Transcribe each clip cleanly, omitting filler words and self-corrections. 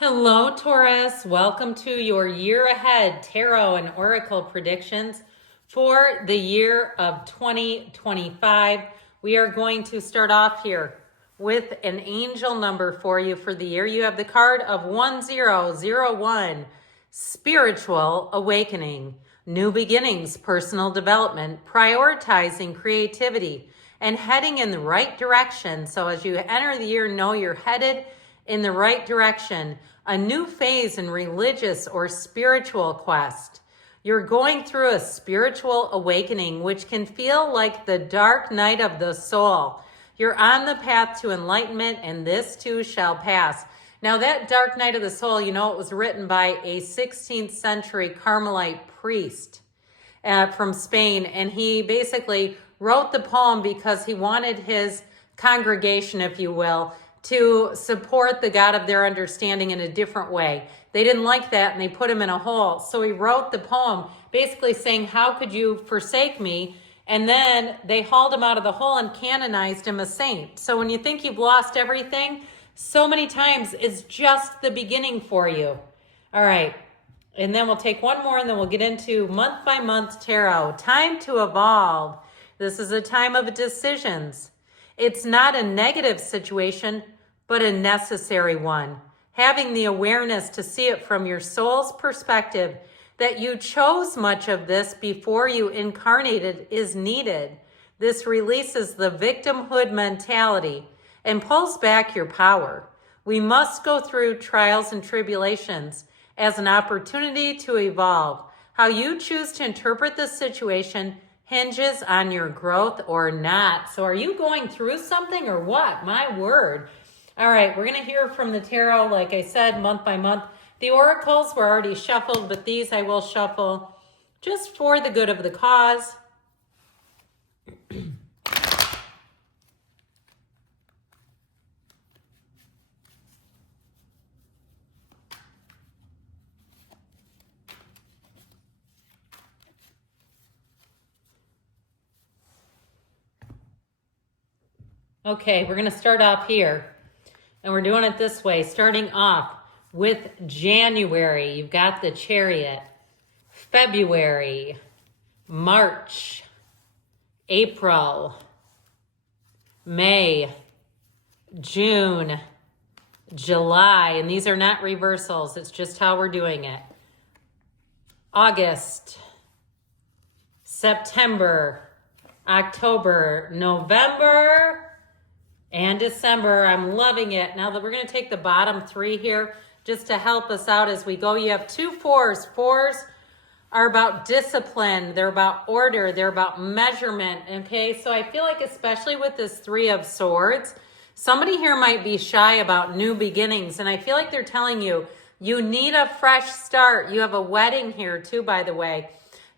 Hello, Taurus. Welcome to your year ahead tarot and oracle predictions for the year of 2025. We are going to start off here with an angel number for you for the year. You have the card of 1001, spiritual awakening, new beginnings, personal development, prioritizing creativity, and heading in the right direction. So as you enter the year, know you're headed in the right direction. A new phase in religious or spiritual quest. You're going through a spiritual awakening, which can feel like the dark night of the soul. You're on the path to enlightenment, and this too shall pass. Now, that dark night of the soul, it was written by a 16th century Carmelite priest from Spain, and he basically wrote the poem because he wanted his congregation, if you will, to support the God of their understanding in a different way. They didn't like that, and they put him in a hole. So he wrote the poem basically saying, how could you forsake me? And then they hauled him out of the hole and canonized him a saint. So when you think you've lost everything, so many times it's just the beginning for you. All right. And then we'll take one more, and then we'll get into month by month tarot. Time to evolve. This is a time of decisions. It's not a negative situation, but a necessary one. Having the awareness to see it from your soul's perspective, that you chose much of this before you incarnated, is needed. This releases the victimhood mentality and pulls back your power. We must go through trials and tribulations as an opportunity to evolve. How you choose to interpret this situation hinges on your growth or not. So are you going through something or what? My word. All right, we're going to hear from the tarot, like I said, month by month. The oracles were already shuffled, but these I will shuffle just for the good of the cause. Okay, we're going to start off here. And we're doing it this way, starting off with January. You've got the Chariot. February, March, April, May, June, July. And these are not reversals. It's just how we're doing it. August, September, October, November, and December. I'm loving it. Now that we're going to take the bottom three here just to help us out as we go. You have two fours. Fours are about discipline. They're about order. They're about measurement. Okay, so I feel like especially with this Three of Swords, somebody here might be shy about new beginnings. And I feel like they're telling you, you need a fresh start. You have a wedding here too, by the way.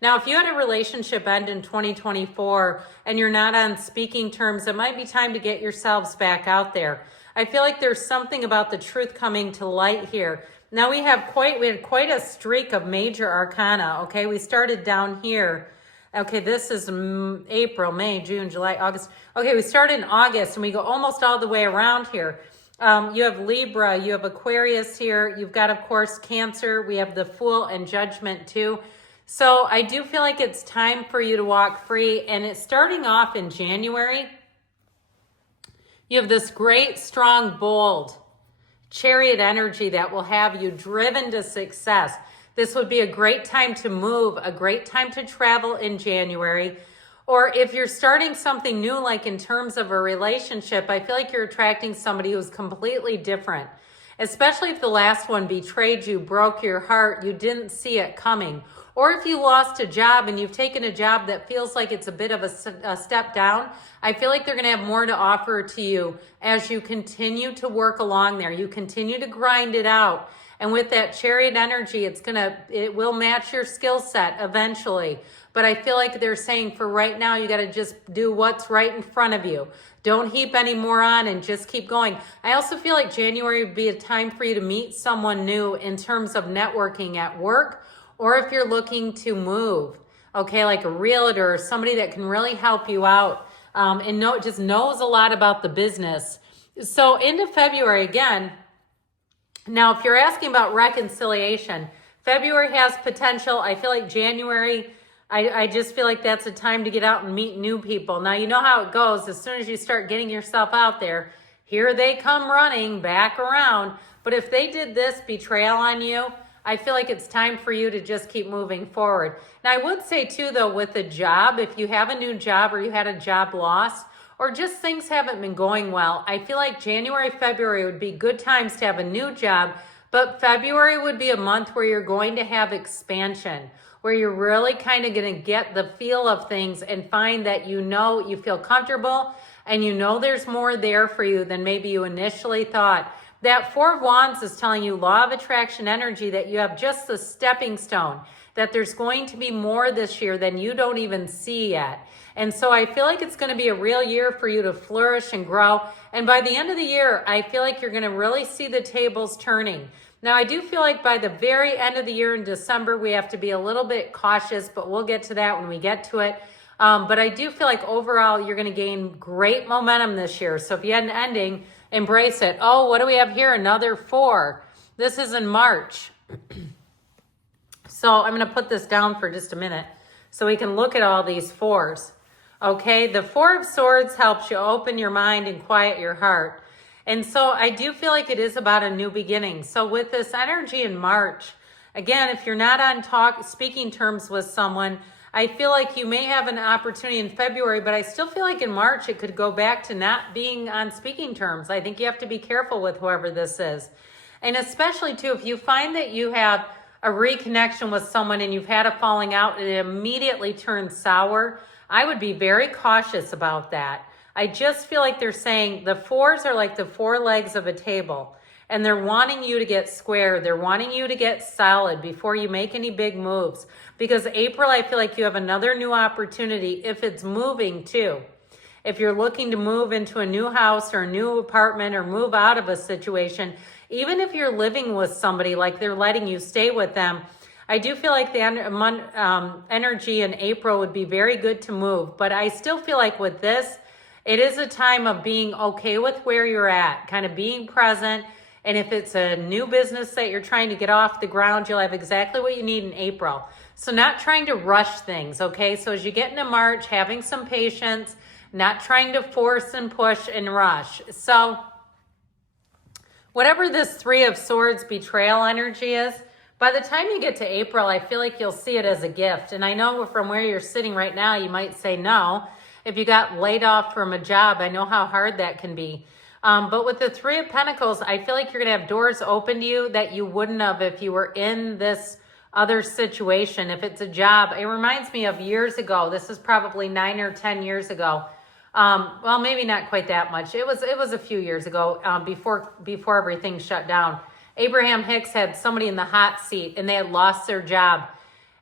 Now, if you had a relationship end in 2024 and you're not on speaking terms, it might be time to get yourselves back out there. I feel like there's something about the truth coming to light here. Now we had quite a streak of major arcana. Okay, we started down here. Okay, this is April, May, June, July, August. Okay, we started in August and we go almost all the way around here. You have Libra, you have Aquarius here. You've got, of course, Cancer. We have the Fool and Judgment too. So I do feel like it's time for you to walk free, and it's starting off in January. You have this great, strong, bold Chariot energy that will have you driven to success. This would be a great time to move, a great time to travel in January. Or if you're starting something new, like in terms of a relationship, I feel like you're attracting somebody who's completely different. Especially if the last one betrayed you, broke your heart, you didn't see it coming. Or if you lost a job and you've taken a job that feels like it's a bit of a step down, I feel like they're going to have more to offer to you as you continue to work along there. You continue to grind it out. And with that Chariot energy, it will match your skill set eventually. But I feel like they're saying for right now, you got to just do what's right in front of you. Don't heap any more on and just keep going. I also feel like January would be a time for you to meet someone new in terms of networking at work, or if you're looking to move, okay, like a realtor or somebody that can really help you out and just knows a lot about the business. So into February, again, Now, if you're asking about reconciliation, February has potential. I feel like January, I just feel like that's a time to get out and meet new people. Now, you know how it goes. As soon as you start getting yourself out there, here they come running back around. But if they did this betrayal on you, I feel like it's time for you to just keep moving forward. Now, I would say too, though, with a job, if you have a new job or you had a job loss, or just things haven't been going well, I feel like January, February would be good times to have a new job, but February would be a month where you're going to have expansion, where you're really kind of going to get the feel of things and find that you feel comfortable and you know there's more there for you than maybe you initially thought. That Four of Wands is telling you, law of attraction energy, that you have just the stepping stone, that there's going to be more this year than you don't even see yet. And so I feel like it's going to be a real year for you to flourish and grow. And by the end of the year, I feel like you're going to really see the tables turning. Now, I do feel like by the very end of the year in December, we have to be a little bit cautious, but we'll get to that when we get to it. But I do feel like overall, you're going to gain great momentum this year. So if you had an ending, embrace it. Oh, what do we have here? Another 4. This is in March. So I'm going to put this down for just a minute so we can look at all these 4s. Okay, the 4 of Swords helps you open your mind and quiet your heart. And so I do feel like it is about a new beginning. So with this energy in March, again, if you're not on speaking terms with someone, I feel like you may have an opportunity in February, but I still feel like in March it could go back to not being on speaking terms. I think you have to be careful with whoever this is. And especially too, if you find that you have a reconnection with someone and you've had a falling out and it immediately turns sour, I would be very cautious about that. I just feel like they're saying the 4s are like the 4 legs of a table, and they're wanting you to get square. They're wanting you to get solid before you make any big moves. Because April, I feel like you have another new opportunity if it's moving too. If you're looking to move into a new house or a new apartment or move out of a situation, even if you're living with somebody, like they're letting you stay with them, I do feel like the energy in April would be very good to move. But I still feel like with this, it is a time of being okay with where you're at, kind of being present. And if it's a new business that you're trying to get off the ground, you'll have exactly what you need in April. So not trying to rush things, okay? So as you get into March, having some patience, not trying to force and push and rush. So whatever this 3 of Swords betrayal energy is, by the time you get to April, I feel like you'll see it as a gift. And I know from where you're sitting right now, you might say no. If you got laid off from a job, I know how hard that can be. But with the 3 of Pentacles, I feel like you're going to have doors open to you that you wouldn't have if you were in this other situation. If it's a job, it reminds me of years ago. This is probably 9 or 10 years ago. Well, maybe not quite that much. It was a few years ago, before everything shut down. Abraham Hicks had somebody in the hot seat and they had lost their job.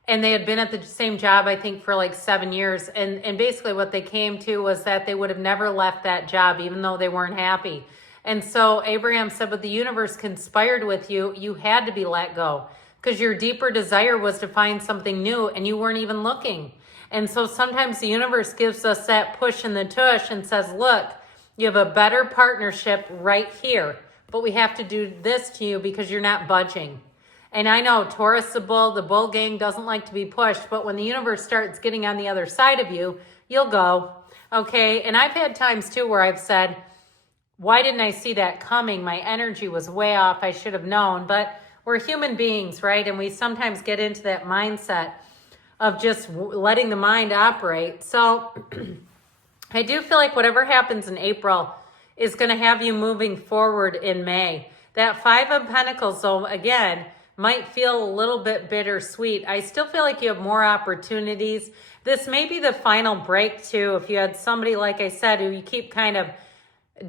And they had been at the same job, I think, for like 7 years. And basically what they came to was that they would have never left that job, even though they weren't happy. And so Abraham said, but the universe conspired with you. You had to be let go because your deeper desire was to find something new and you weren't even looking. And so sometimes the universe gives us that push in the tush and says, look, you have a better partnership right here, but we have to do this to you because you're not budging. And I know Taurus, the bull gang doesn't like to be pushed, but when the universe starts getting on the other side of you, you'll go, okay? And I've had times too where I've said, why didn't I see that coming? My energy was way off. I should have known. But we're human beings, right? And we sometimes get into that mindset of just letting the mind operate. So I do feel like whatever happens in April is going to have you moving forward in May. That 5 of Pentacles, though, again, might feel a little bit bittersweet. I still feel like you have more opportunities. This may be the final break too. If you had somebody, like I said, who you keep kind of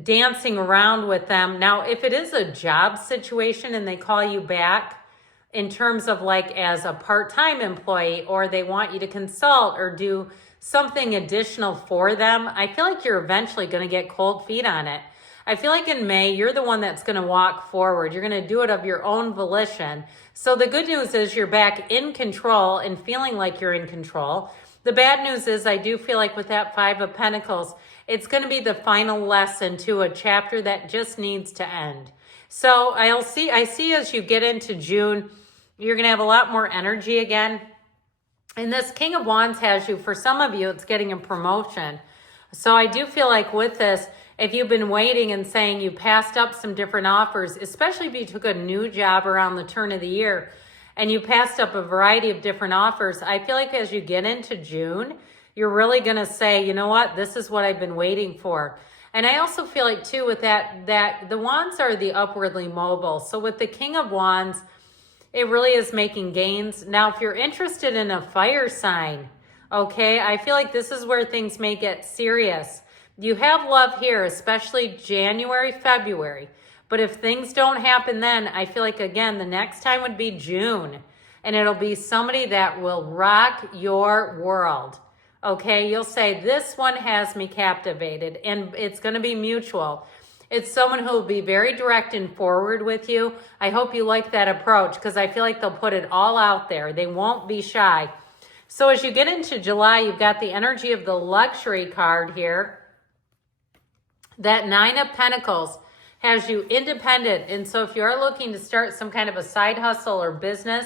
dancing around with them. Now, if it is a job situation and they call you back in terms of like as a part-time employee, or they want you to consult or do something additional for them, I feel like you're eventually going to get cold feet on it. I feel like in May, you're the one that's going to walk forward. You're going to do it of your own volition. So the good news is you're back in control and feeling like you're in control. The bad news is I do feel like with that 5 of Pentacles, it's going to be the final lesson to a chapter that just needs to end. So I see as you get into June, you're going to have a lot more energy again. And this King of Wands has you, for some of you, it's getting a promotion. So I do feel like with this, if you've been waiting and saying you passed up some different offers, especially if you took a new job around the turn of the year and you passed up a variety of different offers, I feel like as you get into June, you're really going to say, you know what, this is what I've been waiting for. And I also feel like too with that the wands are the upwardly mobile. So with the King of Wands, it really is making gains. Now, if you're interested in a fire sign, okay, I feel like this is where things may get serious. You have love here, especially January, February. But if things don't happen then, I feel like, again, the next time would be June. And it'll be somebody that will rock your world. Okay, you'll say, this one has me captivated. And it's going to be mutual. It's someone who will be very direct and forward with you. I hope you like that approach because I feel like they'll put it all out there. They won't be shy. So as you get into July, you've got the energy of the luxury card here. That Nine of Pentacles has you independent. And so if you are looking to start some kind of a side hustle or business,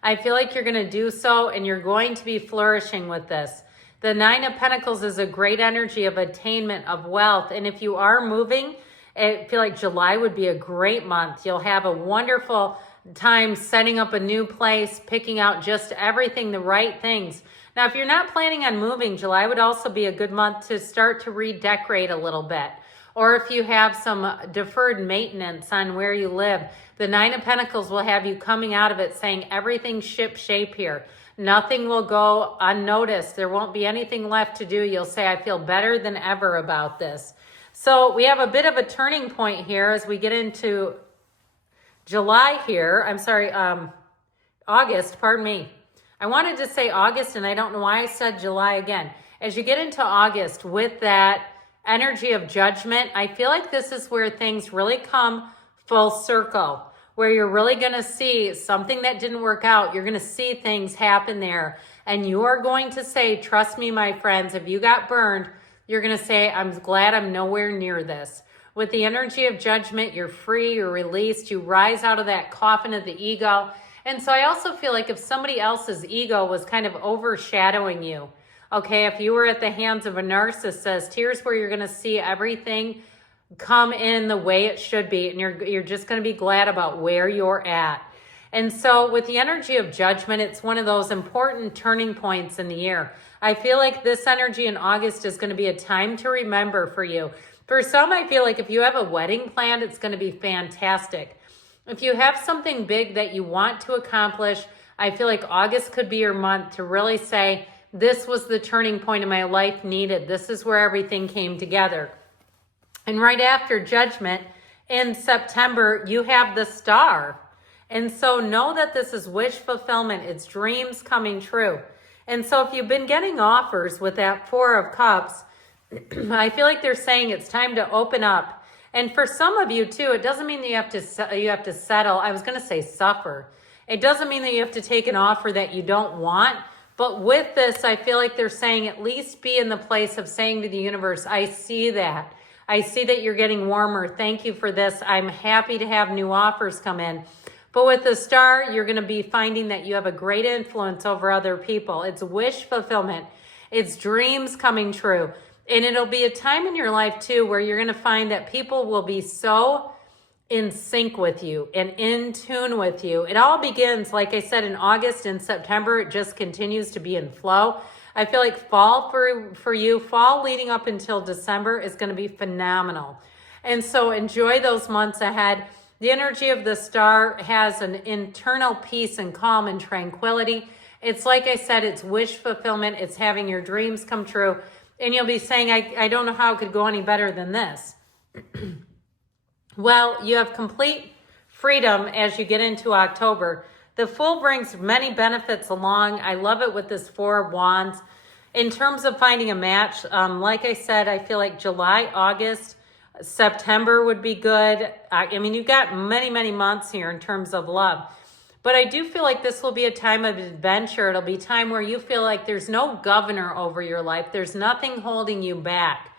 I feel like you're going to do so and you're going to be flourishing with this. The Nine of Pentacles is a great energy of attainment, of wealth. And if you are moving, I feel like July would be a great month. You'll have a wonderful time setting up a new place, picking out just everything, the right things. Now, if you're not planning on moving, July would also be a good month to start to redecorate a little bit. Or if you have some deferred maintenance on where you live, the Nine of Pentacles will have you coming out of it saying everything's ship shape here. Nothing will go unnoticed. There won't be anything left to do. You'll say, I feel better than ever about this. So we have a bit of a turning point here as we get into July here. I'm sorry, August, pardon me. I wanted to say August and I don't know why I said July again. As you get into August with that energy of judgment, I feel like this is where things really come full circle, where you're really going to see something that didn't work out. You're going to see things happen there. And you are going to say, trust me, my friends, if you got burned, you're going to say, I'm glad I'm nowhere near this. With the energy of judgment, you're free, you're released, you rise out of that coffin of the ego. And so I also feel like if somebody else's ego was kind of overshadowing you, okay, if you were at the hands of a narcissist, here's where you're going to see everything come in the way it should be. And you're just going to be glad about where you're at. And so with the energy of judgment, it's one of those important turning points in the year. I feel like this energy in August is going to be a time to remember for you. For some, I feel like if you have a wedding planned, it's going to be fantastic. If you have something big that you want to accomplish, I feel like August could be your month to really say, this was the turning point in my life needed. This is where everything came together. And right after Judgment, in September, you have the Star. And so know that this is wish fulfillment. It's dreams coming true. And so if you've been getting offers with that Four of Cups, I feel like they're saying it's time to open up. And for some of you too, it doesn't mean that you have to settle. I was going to say suffer. It doesn't mean that you have to take an offer that you don't want. But with this, I feel like they're saying at least be in the place of saying to the universe, I see that. I see that you're getting warmer. Thank you for this. I'm happy to have new offers come in. But with the Star, you're going to be finding that you have a great influence over other people. It's wish fulfillment. It's dreams coming true. And it'll be a time in your life too where you're going to find that people will be so in sync with you and in tune with you. It all begins, like I said, in August and September. It just continues to be in flow. I feel like fall for you, fall leading up until December is going to be phenomenal. And so enjoy those months ahead. The energy of the Star has an internal peace and calm and tranquility. It's like I said, it's wish fulfillment. It's having your dreams come true. And you'll be saying, I don't know how it could go any better than this. Well, you have complete freedom as you get into October. The Fool brings many benefits along. I love it with this Four of Wands. In terms of finding a match, like I said, I feel like July, August, September would be good. I mean, you've got many, many months here in terms of love. But I do feel like this will be a time of adventure. It'll be time where you feel like there's no governor over your life. There's nothing holding you back.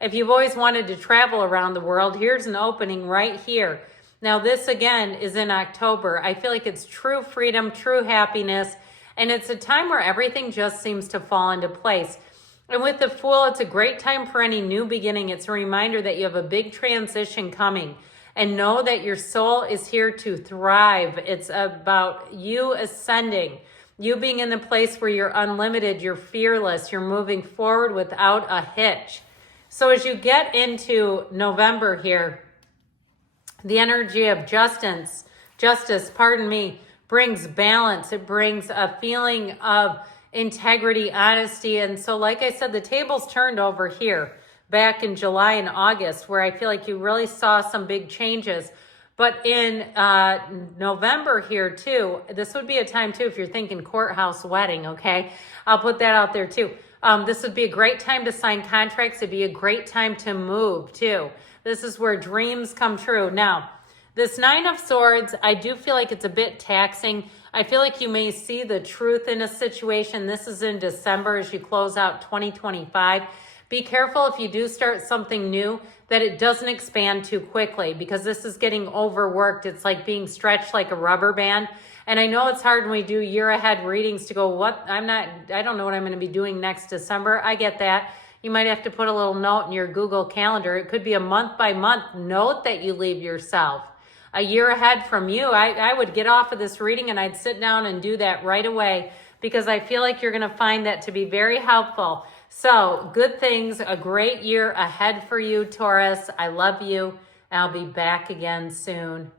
If you've always wanted to travel around the world, here's an opening right here. Now, this again is in October. I feel like it's true freedom, true happiness, and it's a time where everything just seems to fall into place. And with the Fool, it's a great time for any new beginning. It's a reminder that you have a big transition coming. And know that your soul is here to thrive. It's about you ascending, you being in the place where you're unlimited, you're fearless, you're moving forward without a hitch. So as you get into November here, the energy of justice, brings balance. It brings a feeling of integrity, honesty. And so, like I said, the tables turned over here back in July and August, where I feel like you really saw some big changes. But in November here too, this would be a time too, if you're thinking courthouse wedding, okay? I'll put that out there too. This would be a great time to sign contracts. It'd be a great time to move too. This is where dreams come true. Now, this Nine of Swords, I do feel like it's a bit taxing. I feel like you may see the truth in a situation. This is in December as you close out 2025. Be careful if you do start something new that it doesn't expand too quickly, because this is getting overworked. It's like being stretched like a rubber band. And I know it's hard when we do year ahead readings to go, I don't know what I'm going to be doing next December. I get that. You might have to put a little note in your Google Calendar. It could be a month by month note that you leave yourself. A year ahead from you, I would get off of this reading and I'd sit down and do that right away, because I feel like you're going to find that to be very helpful. So good things, a great year ahead for you, Taurus. I love you. I'll be back again soon.